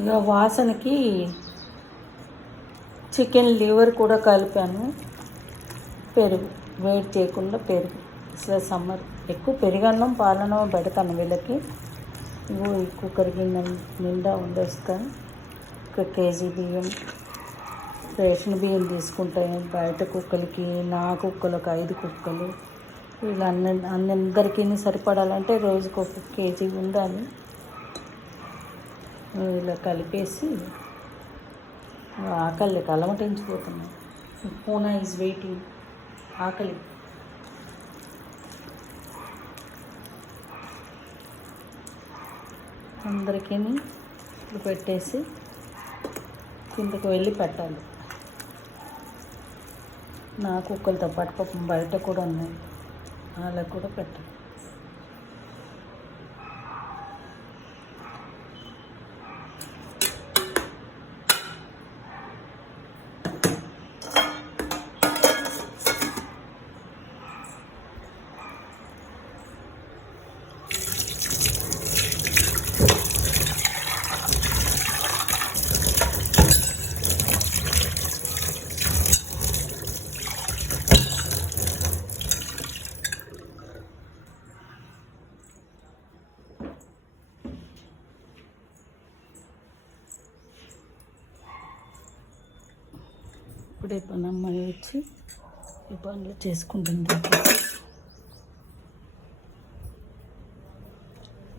ఇక వాసనకి chicken liver కూడా కలిపాను. పెరుగు వేడి చేయకుండా పెరుగు. అసలు సమ్మర్ ఎక్కువ పెరుగన్నం పాలన్నం పెడతాను వీళ్ళకి. ఇగో ఈ కుక్కర్ గిన్నె నిండా వండేస్తాను. 1 కేజీ బియ్యం, రేషన్ బియ్యం తీసుకుంటాను. బయట కుక్కలకి, నా కుక్కలకు 5 కుక్కలు, ఇలా అందరికీ సరిపడాలంటే రోజుకు 1 కేజీ ఉండాలి. ఇలా కలిపేసి ఆకలి అలమటించిపోతున్నాయి. Poona is waiting. ఆకలి అందరికీ పెట్టేసి కిందకు వెళ్ళి పెట్టాలి. నా కుక్కలతో పాటు పాపం బయట కూడా ఉన్నాయి, వాళ్ళకు కూడా పెట్టాలి. ఇప్పుడే పని అమ్మాయి వచ్చి ఈ పనులు చేసుకుంటుంది.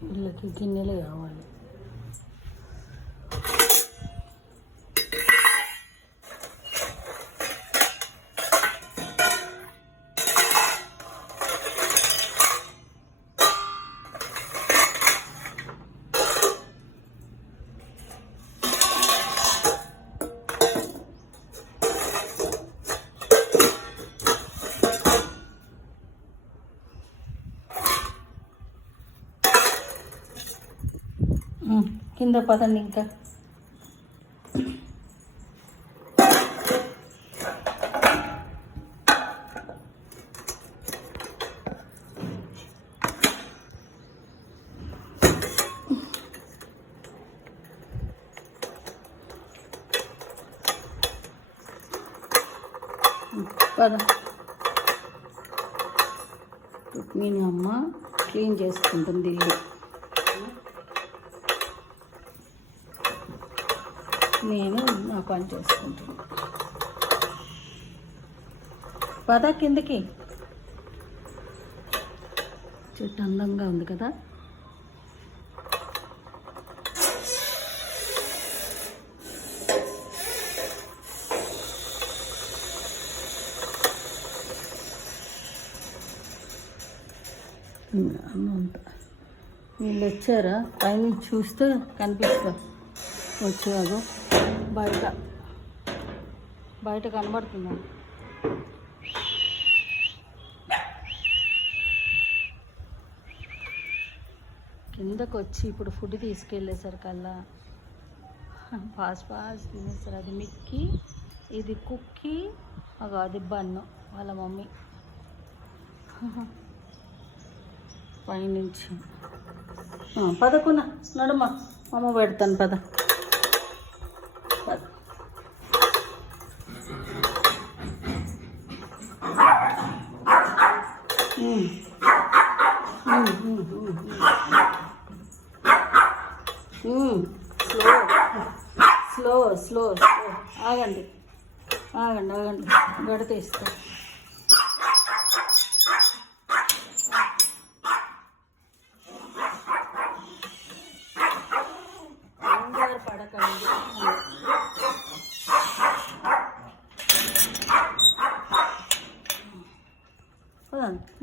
వీళ్ళకి గిన్నెలు కావాలి. కింద పదండి. ఇంకా పద. రుక్మిణి అమ్మ క్లీన్ చేసుకుంటుంది ఇల్లు. నేను నా పని చేసుకుంటున్నాను. పద కిందకి. చెట్టు అందంగా ఉంది కదా. అంత వీళ్ళు వచ్చారా? పైన చూస్తే కనిపిస్తా. వచ్చారు బయట కనబడుతున్నాను. కిందకు వచ్చి ఇప్పుడు ఫుడ్ తీసుకెళ్ళేసరికల్లా ఫాస్ట్ తినేసారు. అది మిక్కి, ఇది కుక్కి, అది బన్ను వాళ్ళ మమ్మీ పైనుంచి. పదకున్నా నడుమ అమ్మ పెడతాను. పద స్లో స్లో స్లో. ఆగండి ఆగండి ఆగండి. గడత ఇస్తా. పడకండి.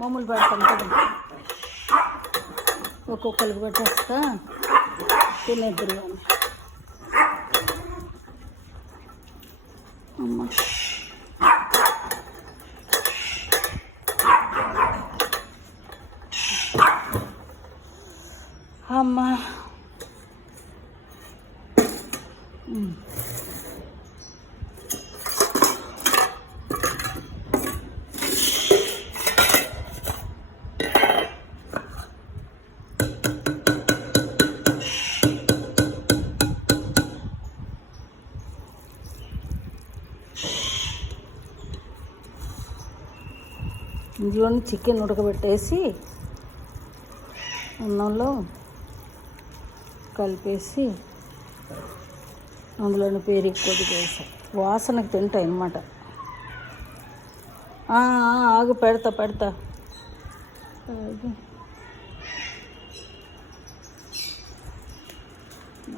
మామూలు పెడతాను కదా. ఒక్కొక్కరికి పెట్టేస్తా. తినేద్దరు కానీ. అమ్మ అమ్మ ఇందులోని చికెన్ ఉడకబెట్టేసి అన్నంలో కలిపేసి అందులోని పెరుగు కొద్దిగా వేసాం, వాసనకు తింటాయి అన్నమాట. ఆగు పెడతా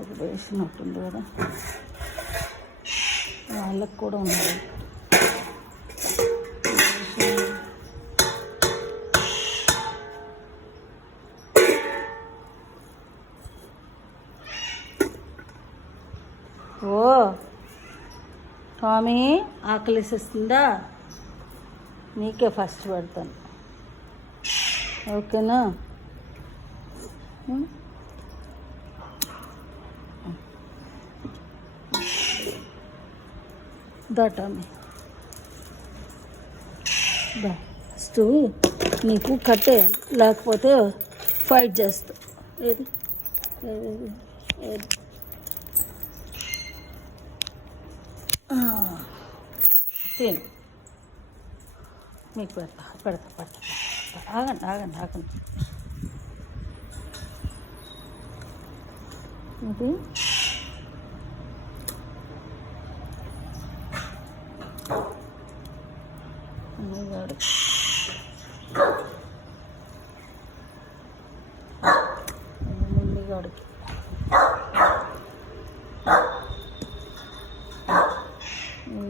ఒకటి వేసినట్టుంది కదా, వాళ్ళకి కూడా ఉంది. ఓ టామీ, ఆకలిస్తుందా? నీకే ఫస్ట్ పెడతాను, ఓకేనా? దా టామీ, దా. ఫస్ట్ నీకు కట్టే, లేకపోతే ఫైట్ చేస్తా. ఏది ఏది ఏది తిను, మీకు పెడతా. ఆగండి. ఇది ముందుగాడికి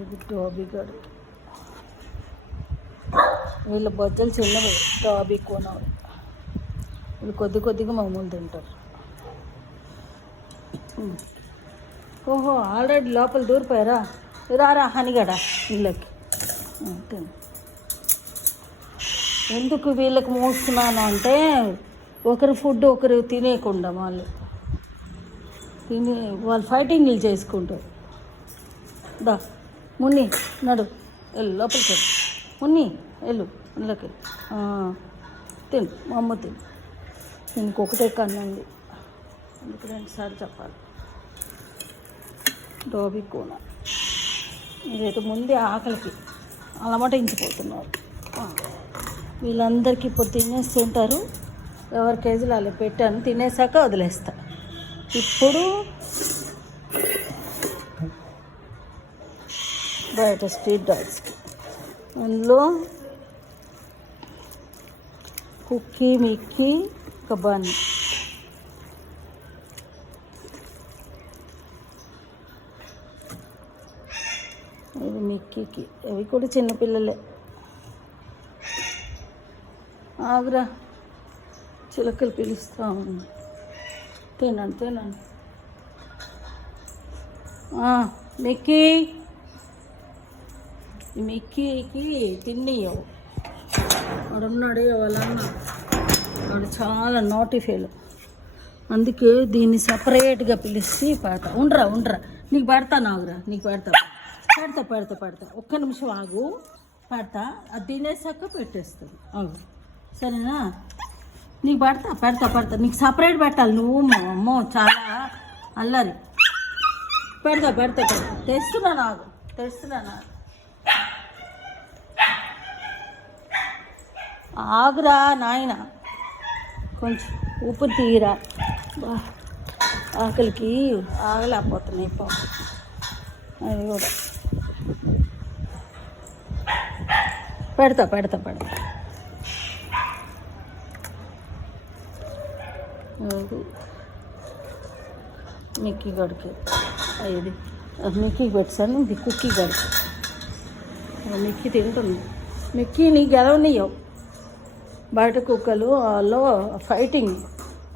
ఇది టాబీగాడికి. వీళ్ళ బొజ్జలు చిన్నవి, టాబీ కోనవి. వీళ్ళు కొద్దిగా మామూలు తింటారు. ఓహో, ఆల్రెడీ లోపల దూరిపోయారా? రారా హనిగడా వీళ్ళకి. తిను. ఎందుకు వీళ్ళకి మోస్తున్నాను అంటే, ఒకరి ఫుడ్ ఒకరు తినేయకుండా వాళ్ళు ఫైటింగ్లు చేసుకుంటారు. దా మున్ని, నడు, వెళ్ళు లోపలికి వెళ్ళు. మున్ని వెళ్ళు ఇళ్ళకి. తిను, మా అమ్మ తిను. ఇంకొకటే కన్ను ఉంది, అందుకు 2 సార్లు చెప్పాలి. టాబీ కోన ఇదైతే ముందే ఆకలికి అలమటించిపోతున్నారు. వీళ్ళందరికీ ఇప్పుడు తినేస్తుంటారు. ఎవరి కేజీలు అలా పెట్టాను, తినేసాక వదిలేస్తా. ఇప్పుడు బయట స్ట్రీట్ డాగ్స్కి అందులో కుక్కీ, మిక్కీ, కబాని. ఇది మిక్కీకి, అవి కూడా చిన్నపిల్లలే. ఆగురా, చిలకలు పిలుస్తూ ఉంది. తినండి. మిక్కీ, ఈ మిక్కీకి తిన్నీయవు. వాడున్నాడే వాళ్ళన్న, వాడు చాలా నోటిఫైలు. అందుకే దీన్ని సపరేట్గా పిలిచి పెడతా. ఉండరా, నీకు పెడతాను. ఆగురా, నీకు పెడతా. ఒక్క నిమిషం ఆగు, పెడతా. అది తినేసాక పెట్టేస్తుంది. ఆగు, సరేనా? నీకు పెడతా. నీకు సపరేట్ పెట్టాలి. నువ్వు అమ్మో చాలా అల్లరి. పెడతా. తెస్తున్నాను. ఆగురా నాయన, కొంచెం ఊపిరి తీయరా. ఆకలికి ఆగలేకపోతున్నాయి పాపం. అది కూడా పెడతా. మిక్కీ గడికి ఇది మిక్కీకి పెట్టాను. ఇది కుక్కీ గడికి. మిక్కీ తింటుంది. మిక్కీ నీకు గెలవనియవు. బయట కుక్కలు వాళ్ళు ఫైటింగ్,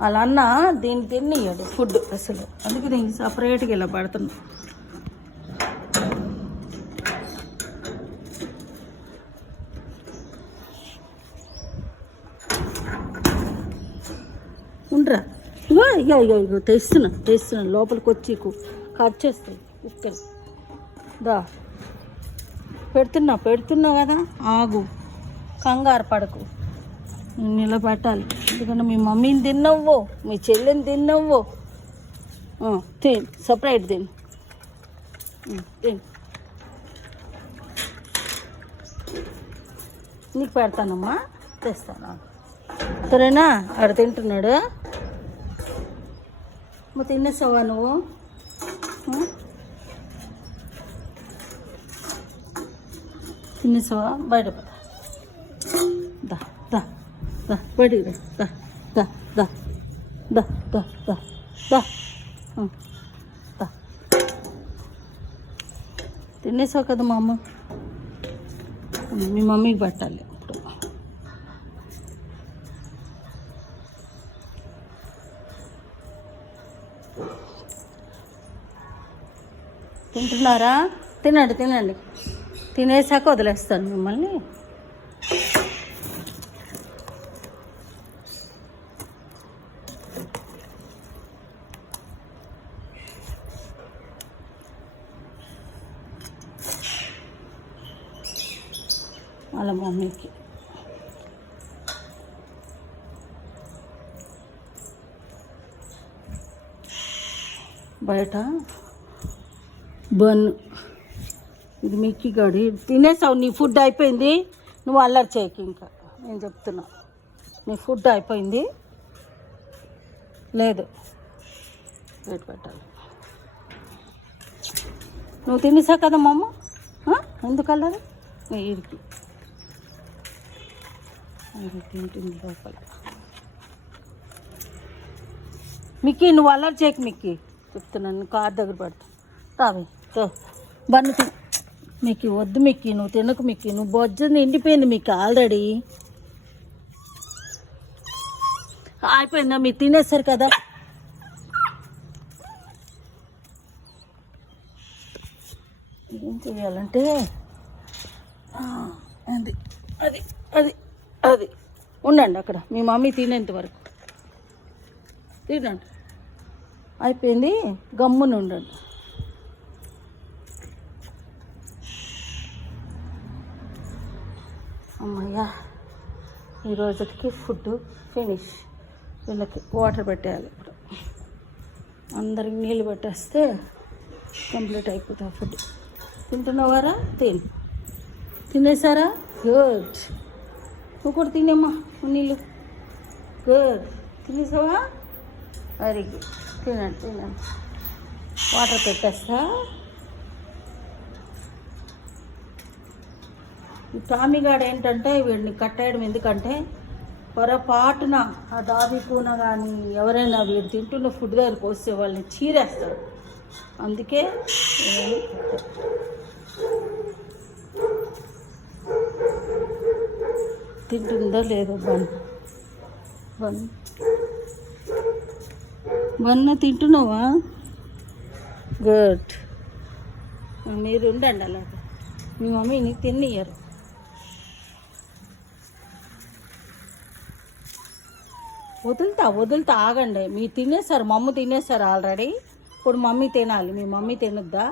అలా అన్న దీన్ని తిన్నయ్యాడు ఫుడ్ అసలు. అందుకే దీనికి సపరేట్గా ఇలా పడుతున్నా. ఉండరా, ఇగో తెస్తున్నా. లోపలికి వచ్చి కట్ చేస్తాయి కుక్కలు. దా పెడుతున్నా కదా, ఆగు, కంగారు పడకు. ఇలా పెట్టాలి, ఎందుకంటే మీ మమ్మీని తిన్నవ్వో, మీ చెల్లిని తిన్నవ్వో. తిను, సపరేట్ తిను. నీకు పెడతానమ్మా, తెస్తాను. సరేనా? ఆడ తింటున్నాడు. నువ్వు తినేసావా? నువ్వు తినేసావా? బయట దా దా దా బయటికి రా. దా దా దా దా దా దా దా. తినేసావు కదా మా అమ్మ. మీ మమ్మీకి పెట్టాలి ఇప్పుడు. తింటున్నారా? తినండి తినండి. తినేసాక వదిలేస్తాను మిమ్మల్ని. వాళ్ళ మమ్మీకి బయట బన్. ఇది మిక్కీ గడి తినేసావు. నీ ఫుడ్ అయిపోయింది. నువ్వు అల్లరి చేయకు. ఇంకా నేను చెప్తున్నా, నీ ఫుడ్ అయిపోయింది. లేదు, వెయిట్ పెట్టాలి. నువ్వు తినేసావు కదా మా అమ్మ. ఎందుకు అల్లరి? వీడికి తింటుంది లోపల. మిక్కీ నువ్వు అల్లరి చేయకు. మిక్కీ చెప్తున్నాను, కార్ దగ్గర పడతా. తావి బన్ను తిని. మిక్కీ వద్దు మిక్కీ, నువ్వు తినకు మిక్కీ. నువ్వు బొజ్జ నిండిపోయింది మీకు ఆల్రెడీ. అయిపోయిందా? మీరు తినేస్తారు కదా. ఏం చేయాలంటే అది అది అది అది ఉండండి అక్కడ. మీ మమ్మీ తినేంత వరకు తినండి. అయిపోయింది, గమ్మున ఉండండి. అమ్మయ్యా, ఈ రోజుకి ఫుడ్ ఫినిష్. వీళ్ళకి వాటర్ పెట్టేయాలి ఇప్పుడు. అందరికి నీళ్ళు పెట్టేస్తే కంప్లీట్ అయిపోతుంది ఫుడ్. తింటున్నావారా? తినేసారా? గుడ్. నువ్వు కూడా తినేమ్మా నీళ్ళు. గుడ్. తినేసావా? Very good. తినండి. వాటర్ పెట్టేస్తా. ఈ టామీగాడు ఏంటంటే వీడిని కట్టేయడం ఎందుకంటే పొరపాటున ఆ దాబీ కూన కానీ ఎవరైనా వీడు తింటున్న ఫుడ్ దగ్గరికి వస్తే వాళ్ళని చీరేస్తారు. అందుకే తింటుందో లేదో బన్ను తింటున్నావా? గుడ్. మీరు ఉండండి అలాగే. మీ మమ్మీని తినియ్యరు. వదులుతా ఆగండి. మీరు తినేసారు, మమ్మీ తినేసారు ఆల్రెడీ. ఇప్పుడు మమ్మీ తినాలి. మీ మమ్మీ తినొద్దా?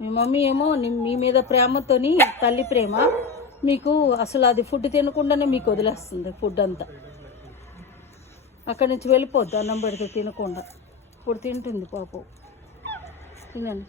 మీ మమ్మీ ఏమో మీ మీద ప్రేమతోని, తల్లి ప్రేమ మీకు అసలు అది ఫుడ్ తినకుండానే మీకు వదిలేస్తుంది ఫుడ్ అంతా. అక్కడి నుంచి వెళ్ళిపోద్ది అన్నం పెడితే తినకుండా. ఇప్పుడు తింటుంది పాపం. తినండి.